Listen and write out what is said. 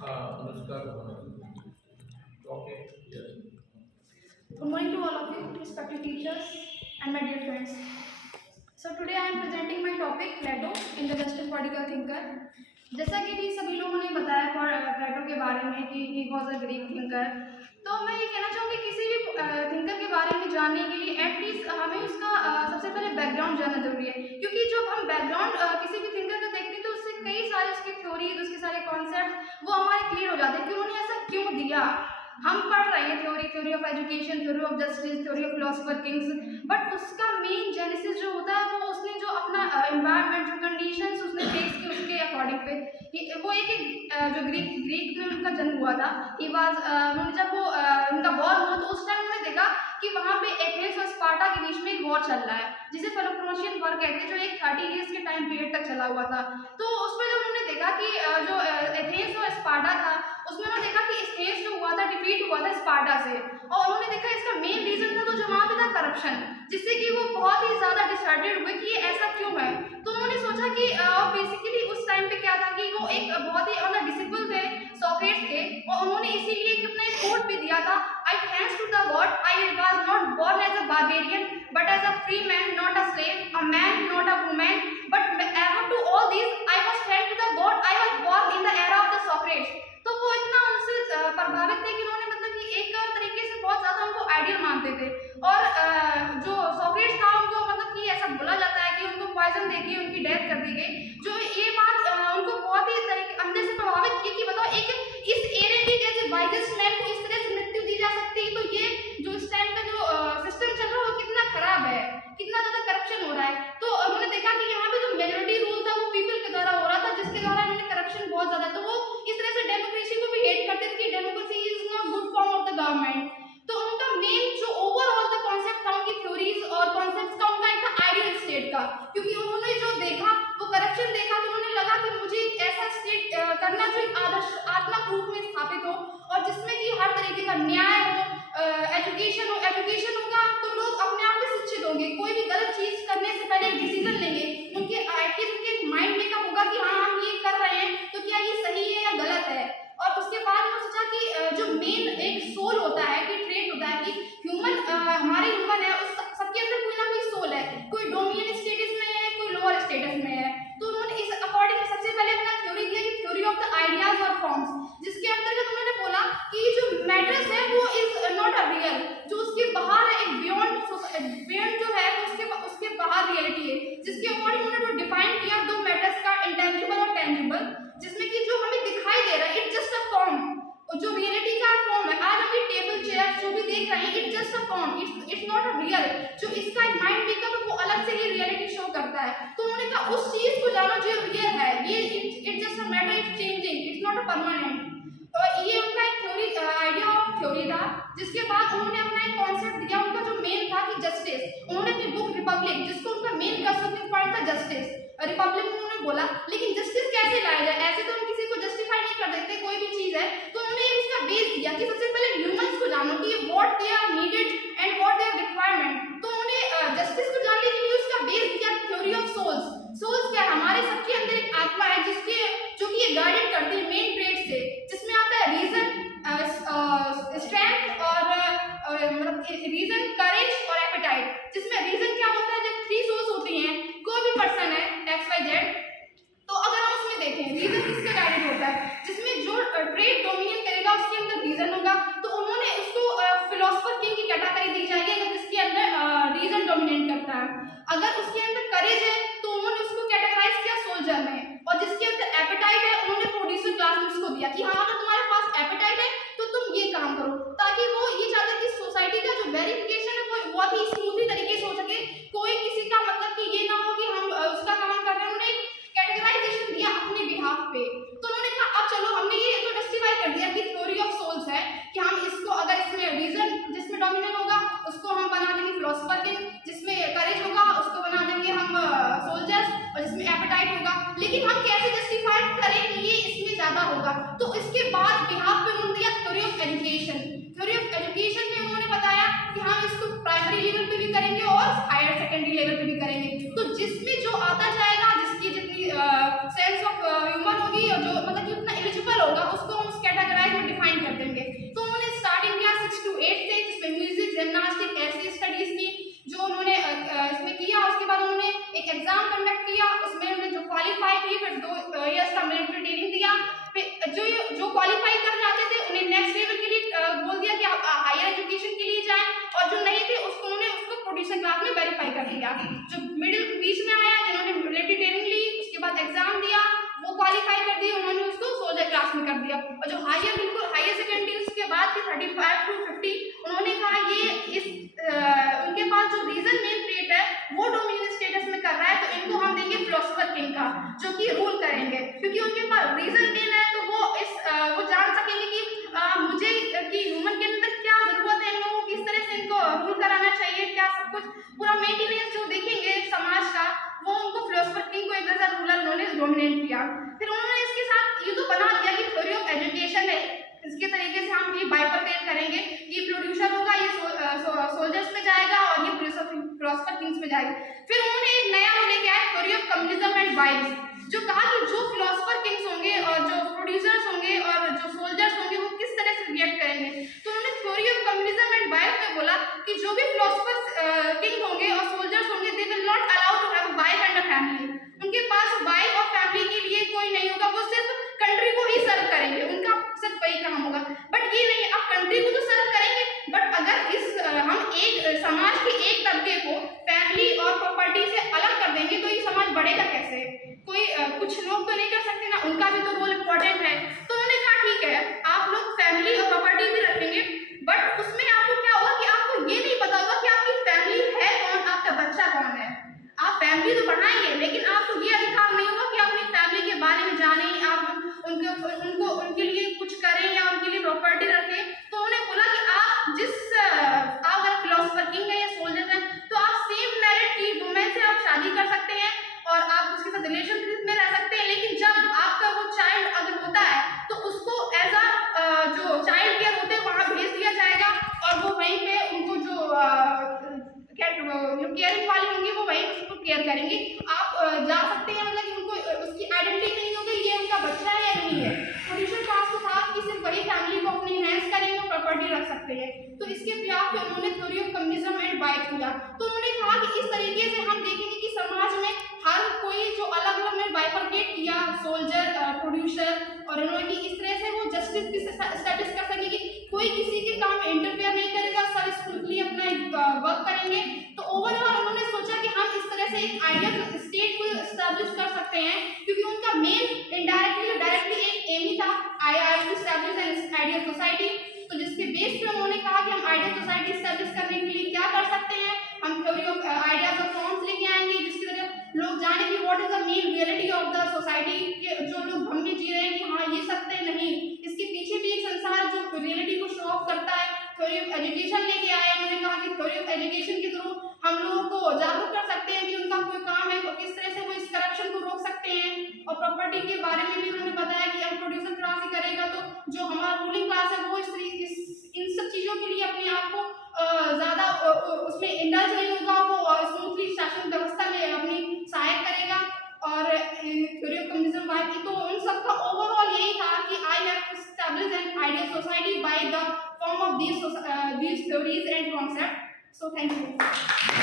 नमस्कार okay yes Good morning to all of you, respected teachers and my dear friends. So today I am presenting my topic Plato in the Western Political Thinker. जैसा कि सभी लोगों ने बताया प्लेटो के बारे में कि he was a Greek thinker, तो मैं ये कहना चाहूँगी किसी भी थिंकर के बारे में जानने के लिए एटलीस्ट हमें उसका सबसे पहले बैकग्राउंड जानना जरूरी है, क्योंकि जब हम बैकग्राउंड किसी भी थिंकर का देखते हैं तो उससे कई सारे उसकी थ्योरीज, उसके सारे कॉन्सेप्ट वो हमारे क्लियर हो जाते हैं कि उन्होंने ऐसा क्यों दिया। हम पढ़ रहे हैं theory of education, theory of justice, theory of philosopher Kings, but उसका मेन जेनेसिस जो होता है वो उसने जो अपना एनवायरनमेंट, जो कंडीशंस उसने फेस की उसके अकॉर्डिंग पे वो एक जो ग्रीक में उनका जन्म हुआ था, उन्होंने जब वो उनका वॉर हुआ तो उस टाइम उन्होंने देखा कि वहाँ पे एथेंस और स्पार्टा के बीच में एक वॉर चल रहा है जिसे पेलोपोनेशियन वॉर कहते हैं, जो एक 30 ईयर्स के टाइम पीरियड तक चला हुआ था। तो उसमें जब उन्होंने देखा कि जो एथेंस और स्पार्टा था उसमें उन्होंने देखा कि एथेंस जो हुआ था डिफीट हुआ था स्पार्टा से, और उन्होंने देखा इसका मेन रीजन था तो जो वहाँ पे था करप्शन, जिससे कि वो बहुत ही ज्यादा डिसऑर्डर्ड हुए कि ये ऐसा क्यों है। तो उन्होंने सोचा कि बेसिकली उस टाइम पे क्या था कि वो एक बहुत ही डिसिपल थे, सोक्रेट्स थे, और उन्होंने इसीलिए एक अपना एक कोट भी दिया था, I thanks to the god I was not born as a barbarian but as a free man, not a slave, a man not a woman, but ever to all these I was thanked to the god I was born in the era of the Socrates। तो वो इतना उनसे प्रभावित थे कि उन्होंने मतलब कि एक तरीके से बहुत ज्यादा उनको आइडियल मानते थे, और जो सॉक्रेट्स था उनको मतलब कि ऐसा बोला जाता है कि उनको पॉइजन देके उनकी डेथ कर दी गई, जो ये बात उनको बहुत ही तरीके अंदर से प्रभावित की कि बताओ एक इस एरे के जैसे वाइजेस्ट मैन को इस तरह से मृत्यु दी जा सकती है, तो ये जो इस टाइम का जो सिस्टम चल रहा है वो कितना खराब है, कितना ज्यादा करप्शन हो रहा है। तो उन्होंने देखा कि यहाँ पे जो मेजोरिटी रूल था वो पीपल के द्वारा हो रहा था, जिसके द्वारा इन्होंने करप्शन बहुत ज्यादा, तो वो इस तरह से डेमोक्रेसी को भी हेट करते थे कि democracy is not good form of the government. तो उनका मेन जो ओवरऑल द कॉन्सेप्ट था उनकी थ्योरीज और कॉन्सेप्ट्स का उनका एक था आइडियल स्टेट का, क्योंकि उन्होंने जो देखा वो करप्शन देखा तो उन्होंने लगा कि मुझे एक ऐसा स्टेट करना जो एक आदर्शात्मक रूप में स्थापित हो और जिसमें कि हर तरीके का न्याय हो, एजुकेशन होगा तो लोग अपने आप में शिक्षित होंगे, कोई भी गलत चीज करने से पहले एक डिसीजन लेंगे, उनके एटलीस्ट उनके माइंड मेकअप होगा कि हाँ हम ये कर रहे हैं तो क्या ये सही है या गलत है। और उसके बाद उन्होंने सोचा कि जो मेन एक सोल होता है कि ट्रेट होता है कि ह्यूमन हमारे ह्यूमन है उस सबके अंदर कोई ना कोई सोल है, कोई डोमिनियन स्टेटस में है, कोई लोअर स्टेटस में है। तो उन्होंने इस अकॉर्डिंग सबसे पहले अपना थ्योरी दिया कि थ्योरी ऑफ द आइडियाज और फॉर्म्स, जिसके अंतर्गत उन्होंने बोला कि जो मैटर्स है वो इज नॉट अ रियल, जो उसके बाहर है एक बियॉन्ड जो है उसके बाहर रियलिटी है, जिसके अकॉर्डिंग उन्होंने जो डिफाइन किया दो मैटर्स का, इंटेंजिबल और टेंजिबल, जिसमें कि जो हमें दिखाई दे रहा है इट्स जस्ट अ फॉर्म, और जो रियलिटी का फॉर्म है, आज हम ये टेबल चेयर जो भी देख रहे हैं it's just a form, it's not a real, जो इसका एक माइंड मेकअप है वो अलग से ही रियलिटी शो करता है। तो उन्होंने कहा उस चीज को जानो जो रियल है, ये it's just a matter, it's changing, it's not a permanent. तो ये उनका एक थ्योरी आइडिया ऑफ थ्योरी था, जिसके बाद उन्होंने अपना एक कॉन्सेप्ट दिया उनका जो मेन था कि जस्टिस। उन्होंने अपनी बुक रिपब्लिक, जिसको उनका मेन कंसेप्ट पॉइंट था जस्टिस, रिपब्लिक में उन्होंने बोला लेकिन जस्टिस कैसे लाया जाए, ऐसे तो हम किसी को जस्टिफाई नहीं कर देते कोई भी चीज है। तो उन्होंने उसका बेस दिया कि सबसे पहले ह्यूमंस को जानो कि what they are needed and what they are requirement. तो उन्होंने जस्टिस को जानने के लिए उसका बेस दिया थ्योरी ऑफ सोल्स। सोल्स क्या है, हमारे सबके अंदर एक आत्मा है जिसके जो कि ये गाइडेड करती है मेन ट्रेड से, जिसमें आता है रीजन, स्ट्रेंथ और मतलब रीजन, करेज और एपेटाइट। जिसमें रीजन क्या होता है, जब 3 सोर्स होती हैं, कोई भी पर्सन है XYZ, तो अगर हम उसमें देखें रीजन किसका गाइडेड होता है, जिसमें जो ट्रेड डोमिनियन करेगा उसके अंदर रीजन होगा, तो उन्होंने उसको फिलोसोफर किंग की कैटेगरी दी जाएगी अगर जिसके अंदर रीजन डोमिनेट करता है। अगर उसके अंदर करेज है तो उन्होंने उसको कैटेगराइज किया सोल्जर में, और जिसके अंदर एपेटाइट है उन्होंने प्रोड्यूसर क्लास में उसको दिया कि हाँ अगर तुम्हारे पास एपेटाइट है तो तुम ये काम करो, ताकि वो ये चाहते कि सोसाइटी का जो वेरिफिकेशन है वो बहुत ही स्मूथली तरीके से हो सके, कोई किसी का मतलब कि ये ना हो कि हम उसका काम कर रहे हैं। उन्होंने एक कैटेगराइजेशन दिया अपने बिहाफ पे। तो उन्होंने कहा अब चलो हमने ये तो जस्टिफाई कर दिया कि थ्योरी ऑफ सोल्स है कि हम इसको अगर इसमें रीजन जिसमें डोमिनेंट होगा उसको हम बना देंगे फिलोसोफर किंग, जिसमें करेज होगा उसको बना देंगे हम सोल्जर्स, और जिसमें एपेटाइट होगा। लेकिन हम कैसे जस्टिफाई करें कि ये इसमें ज्यादा होगा, तो इसके बाद बिहाफ पे उन्होंने दिया theory of education. Theory of education में उन्होंने बताया कि हम इसको प्राइमरी लेवल पे भी करेंगे और हायर सेकेंडरी लेवल पे भी करेंगे, तो जिसमें जो आता जाएगा, जिसकी जितनी सेंस ऑफ ह्यूमर होगी और जो मतलब कि उतना एलिजिबल होगा उसको हम क्वालिफाई किए, फिर 2 ईयर्स का मिलिट्री ट्रेनिंग दिया, फिर जो क्वालिफाई कर जाते थे उन्हें नेक्स्ट लेवल के लिए बोल दिया कि आप हायर एजुकेशन के लिए जाएं, और जो नहीं थे उसको प्रोड्यूसर क्लास में वेरीफाई कर दिया। जो मिडिल बीच में आया, जिन्होंने मिलिट्री ट्रेनिंग ली, उसके बाद एग्जाम दिया, वो क्वालिफाई कर दिया, उन्होंने उसको सोल्जर क्लास में कर दिया। और जो हायर सेकेंडरी उसके बाद की 35 to 50, उन्होंने कहा ये उनके पास जो रीजन मेन ट्रेट है वो डोमिनियन स्टेटस में कर रहा है, तो इनको हम देंगे फिलोसोफर किंग का, जो कि रूल करेंगे, क्योंकि उनके पास रीजन मेन है, तो वो जान सकेंगे कि मुझे कि ह्यूमन के अंदर क्या जरूरत है, इन लोगों को किस तरह से इनको रूल कराना चाहिए, क्या सब कुछ पूरा मेंटेनेंस जो देखेंगे समाज का, वो उनको फिलोसोफर किंग को एक ऐसा रूलर उन्होंने डोमिनेट किया। फिर उन्होंने इसके साथ ये तो बना दिया कि थ्योरी ऑफ एजुकेशन है, इसके तरीके से हम ये बाइफरकेट करेंगे, ये प्रोड्यूसर होगा, ये सोल्जर्स में जाएगा, और ये फिलोसोफर किंग्स में जाएगा। फिर उन्होंने एक नया वो लेके आया theory of communism and vibes, जो कहा कि जो फिलोसोफर किंग्स होंगे और जो प्रोड्यूसर्स होंगे और जो सोल्जर्स होंगे वो किस तरह से रिएक्ट करेंगे। तो उन्होंने theory of communism and vibes में बोला कि जो भी फिलोसोफर किंग होंगे और सोल्जर्स होंगे, they will not allow to have wife and a family, उनके पास वाइफ और फैमिली के लिए कोई नहीं होगा, वो सिर्फ कंट्री को ही सर्व करेंगे, उनका सिर्फ वही काम होगा। बट ये नहीं, आप कंट्री को तो सर्व करेंगे, बट अगर हम एक समाज के एक तबके को फैमिली और प्रॉपर्टी से अलग कर देंगे तो ये समाज बढ़ेगा कैसे? कोई कुछ लोग तो नहीं कर सकते ना, उनका भी तो रोल इम्पोर्टेंट है। तो उन्होंने कहा ठीक है, आप लोग फैमिली और प्रॉपर्टी भी रखेंगे, बट उसमें आपको क्या होगा कि आपको ये नहीं पता होगा कि आपकी फैमिली है कौन, आपका बच्चा कौन है। आप फैमिली तो बढ़ाएंगे, लेकिन आपको ये अधिकार नहीं होगा कि अपनी फैमिली के बारे में जाने, आप उनके लिए कुछ करें या उनके लिए प्रॉपर्टी रखें। तो उन्होंने बोला कि आप अगर फिलोसोफर किंग है या सोल्जर है, तो आप सेम मेरिट की वुमेन से आप शादी कर सकते हैं और आप उसके साथ रिलेशनशिप में रह सकते हैं, लेकिन जब आपका वो चाइल्ड अगर होता है तो उसको एज अ जो चाइल्ड केयर होते हैं वहाँ भेज दिया जाएगा, और वो वहीं पे उनको जो केयरिंग वाले होंगे वो वहीं उसको केयर करेंगे। आप जा सकते हैं, मतलब कि उनको उसकी आइडेंटिटी नहीं होगी ये उनका बच्चा है या नहीं है। प्रोड्यूसर क्लास को कहा कि सिर्फ वही फैमिली को अपनी इनहेंस करेंगे और प्रॉपर्टी रख सकते हैं। तो इसके प्रयास पे उन्होंने theory of communism and vibes किया। तो उन्होंने कहा कि इस तरीके से हम देखेंगे कि समाज में हर कोई जो अलग अलग में बाइफरकेट किया, सोल्जर, प्रोड्यूसर, और उन्होंने इस तरह से वो जस्टिस भी स्टैब्लिश कर सके कि कोई किसी के काम में इंटरफेयर नहीं करेगा, सब स्मूथली अपना वर्क करेंगे। तो ओवरऑल उन्होंने सोचा कि हम इस तरह से एक आइडियल स्टेट को स्टैब्लिश कर सकते हैं, क्योंकि उनका मेन इनडायरेक्टली और डायरेक्टली एक एम ही था, I to establish an ideal society. तो जिसके बेस पे उन्होंने कहा कि हम आइडियल सोसाइटी स्टैब्लिश करने के लिए क्या कर सकते हैं, हम theory of ideas of forms लेके आएंगे, जिसकी वजह लोग जाने कि what is the main reality of the society, के जो लोग भ्रम में जी रहे हैं कि हाँ ये सत्य नहीं, इसके पीछे भी एक संसार जो रियलिटी को शो ऑफ करता है। थ्योरी ऑफ एजुकेशन लेके आए, उन्होंने कहा कि थ्योरी ऑफ एजुकेशन के थ्रू हम लोगों को जागरूक कर सकते हैं कि उनका कोई काम है तो किस तरह से वो इस करप्शन को रोक सकते हैं। और प्रॉपर्टी के बारे में भी उन्होंने बताया कि अब प्रोड्यूसर क्लास ही करेगा तो जो हमारा रूलिंग क्लास है वो इन सब चीज़ों के लिए अपने आप को ज़्यादा उसमें इंडल्ज नहीं होगा, वो स्मूथली शासन व्यवस्था में अपनी सहायक करेगा। और थ्योरी ऑफ कम्युनिज्म वाइब की, तो उन सबका ओवरऑल यही था कि I have to establish an ideal society by the form of these theories and concepts. So thank you.